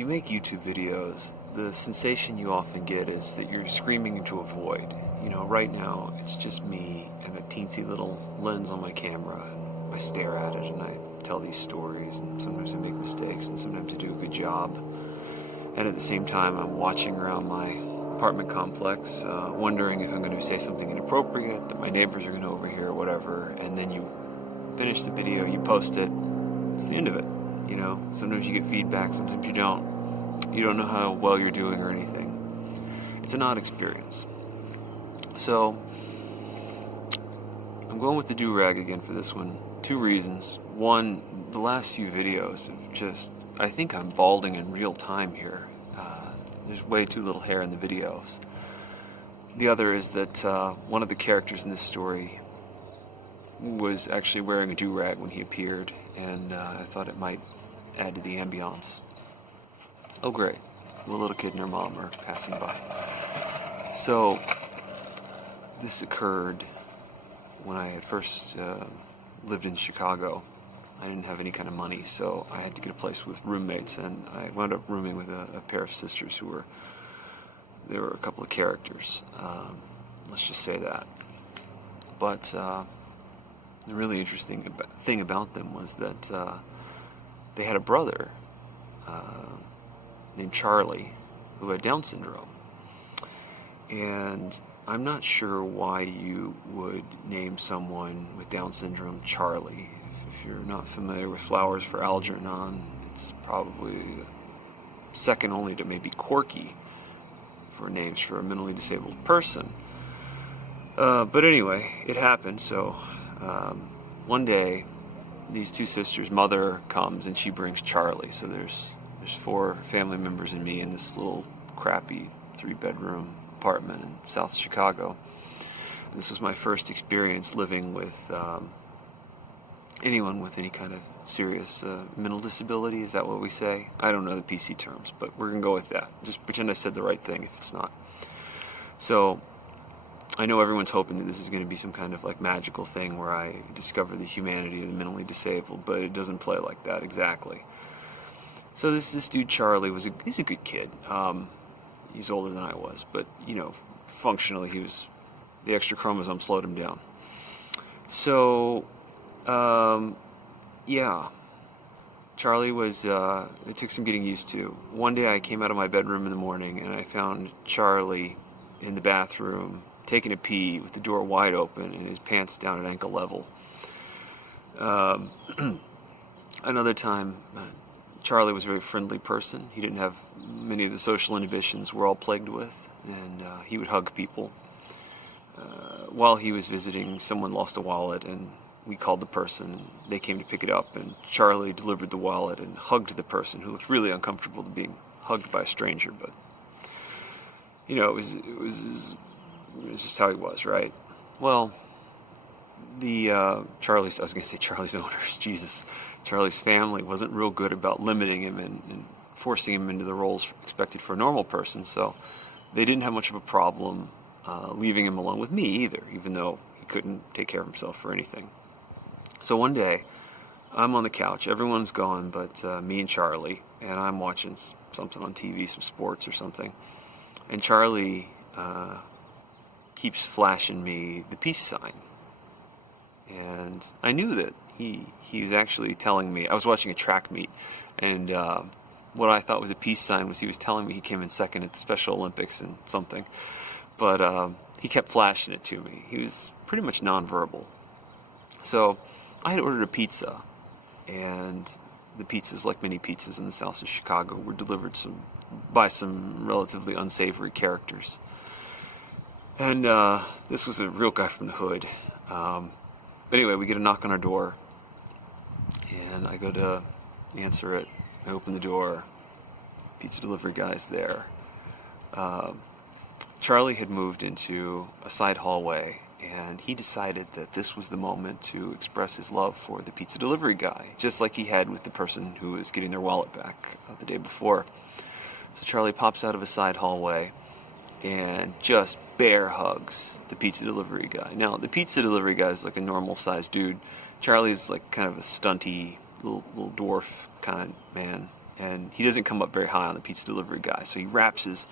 you make YouTube videos, the sensation you often get is that you're screaming into a void. You know, right now it's just me and a teensy little lens on my camera, and I stare at it and I tell these stories, and sometimes I make mistakes and sometimes I do a good job. And at the same time, I'm watching around my apartment complex, wondering if I'm going to say something inappropriate, that my neighbors are going to overhear or whatever, and then you finish the video, you post it, it's the end of it. You know, sometimes you get feedback, sometimes you don't. You don't know how well you're doing or anything. It's an odd experience. So, I'm going with the do-rag again for this one. 2 reasons. One, the last few videos have just, I think I'm balding in real time here. There's way too little hair in the videos. The other is that one of the characters in this story was actually wearing a do-rag when he appeared, and I thought it might add to the ambiance. Oh great, the little kid and her mom are passing by. So, this occurred when I had first lived in Chicago. I didn't have any kind of money, so I had to get a place with roommates, and I wound up rooming with a pair of sisters they were a couple of characters, let's just say that. But the really interesting thing about them was that they had a brother named Charlie who had Down syndrome. And I'm not sure why you would name someone with Down syndrome Charlie. If you're not familiar with Flowers for Algernon, it's probably second only to maybe Corky for names for a mentally disabled person. But anyway, it happened. So one day, these 2 sisters' mother comes and she brings Charlie. So there's 4 family members and me in this little crappy 3-bedroom apartment in South Chicago. And this was my first experience living with anyone with any kind of serious mental disability. Is that what we say? I don't know the PC terms, but we're going to go with that. Just pretend I said the right thing if it's not. So, I know everyone's hoping that this is going to be some kind of like magical thing where I discover the humanity of the mentally disabled, but it doesn't play like that exactly. So this dude Charlie he's a good kid. He's older than I was, but you know, functionally the extra chromosome slowed him down. So, yeah, Charlie was, it took some getting used to. One day I came out of my bedroom in the morning and I found Charlie in the bathroom taking a pee with the door wide open and his pants down at ankle level. Another time, Charlie was a very friendly person. He didn't have many of the social inhibitions we're all plagued with, and he would hug people. While he was visiting, someone lost a wallet, and we called the person. They came to pick it up, and Charlie delivered the wallet and hugged the person, who looked really uncomfortable to being hugged by a stranger. But you know, it was just how he was, right? Well, I was going to say Charlie's owners, Jesus. Charlie's family wasn't real good about limiting him and forcing him into the roles expected for a normal person, so they didn't have much of a problem leaving him alone with me either, even though he couldn't take care of himself for anything. So one day, I'm on the couch, everyone's gone but me and Charlie, and I'm watching something on TV, some sports or something, and Charlie keeps flashing me the peace sign. And I knew that he was actually telling me, I was watching a track meet, and what I thought was a peace sign was he was telling me he came in second at the Special Olympics and something. But he kept flashing it to me. He was pretty much nonverbal. So I had ordered a pizza, and the pizzas, like many pizzas in the south of Chicago, were delivered by some relatively unsavory characters. And this was a real guy from the hood. But anyway, we get a knock on our door, and I go to answer it. I open the door. Pizza delivery guy's there. Charlie had moved into a side hallway, and he decided that this was the moment to express his love for the pizza delivery guy, just like he had with the person who was getting their wallet back the day before. So Charlie pops out of a side hallway and just bear hugs the pizza delivery guy. Now, the pizza delivery guy is like a normal-sized dude. Charlie's like kind of a stunty, little dwarf kind of man, and he doesn't come up very high on the pizza delivery guy. So he wraps his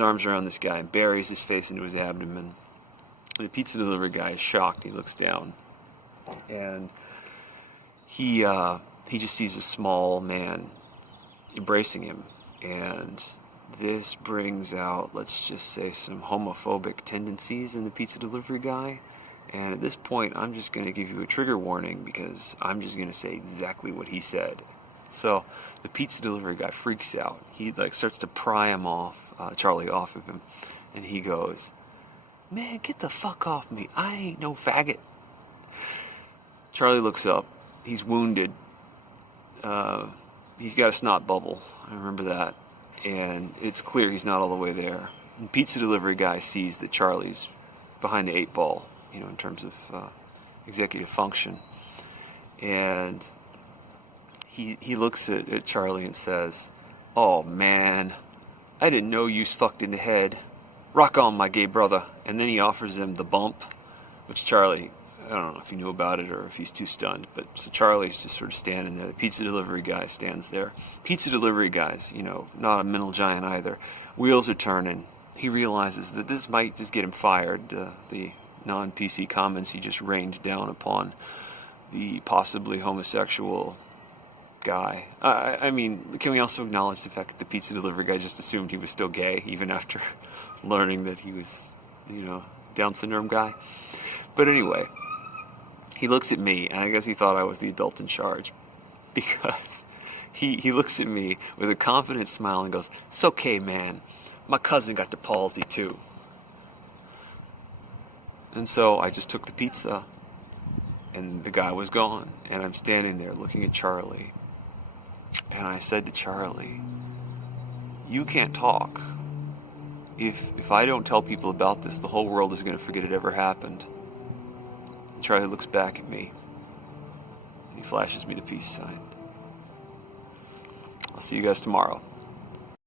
arms around this guy and buries his face into his abdomen. The pizza delivery guy is shocked. He looks down, and he just sees a small man embracing him, and this brings out, let's just say, some homophobic tendencies in the pizza delivery guy. And at this point, I'm just going to give you a trigger warning, because I'm just going to say exactly what he said. So the pizza delivery guy freaks out. He starts to pry him off, Charlie off of him, and he goes, "Man, get the fuck off me. I ain't no faggot." Charlie looks up. He's wounded. He's got a snot bubble. I remember that. And it's clear he's not all the way there. And pizza delivery guy sees that Charlie's behind the 8 ball, in terms of executive function. And he looks at Charlie and says, "Oh man, I didn't know you's fucked in the head. Rock on, my gay brother." And then he offers him the bump, which Charlie, I don't know if he knew about it or if he's too stunned, but so Charlie's just sort of standing there. The pizza delivery guy stands there. Pizza delivery guy's, not a mental giant either. Wheels are turning. He realizes that this might just get him fired. The non-PC comments he just rained down upon the possibly homosexual guy. I mean, can we also acknowledge the fact that the pizza delivery guy just assumed he was still gay, even after learning that he was, Down syndrome guy? But anyway, he looks at me, and I guess he thought I was the adult in charge, because he looks at me with a confident smile and goes, "It's okay, man. My cousin got the palsy, too." And so I just took the pizza, and the guy was gone, and I'm standing there looking at Charlie, and I said to Charlie, "You can't talk. If I don't tell people about this, the whole world is going to forget it ever happened." And Charlie looks back at me, and he flashes me the peace sign. I'll see you guys tomorrow.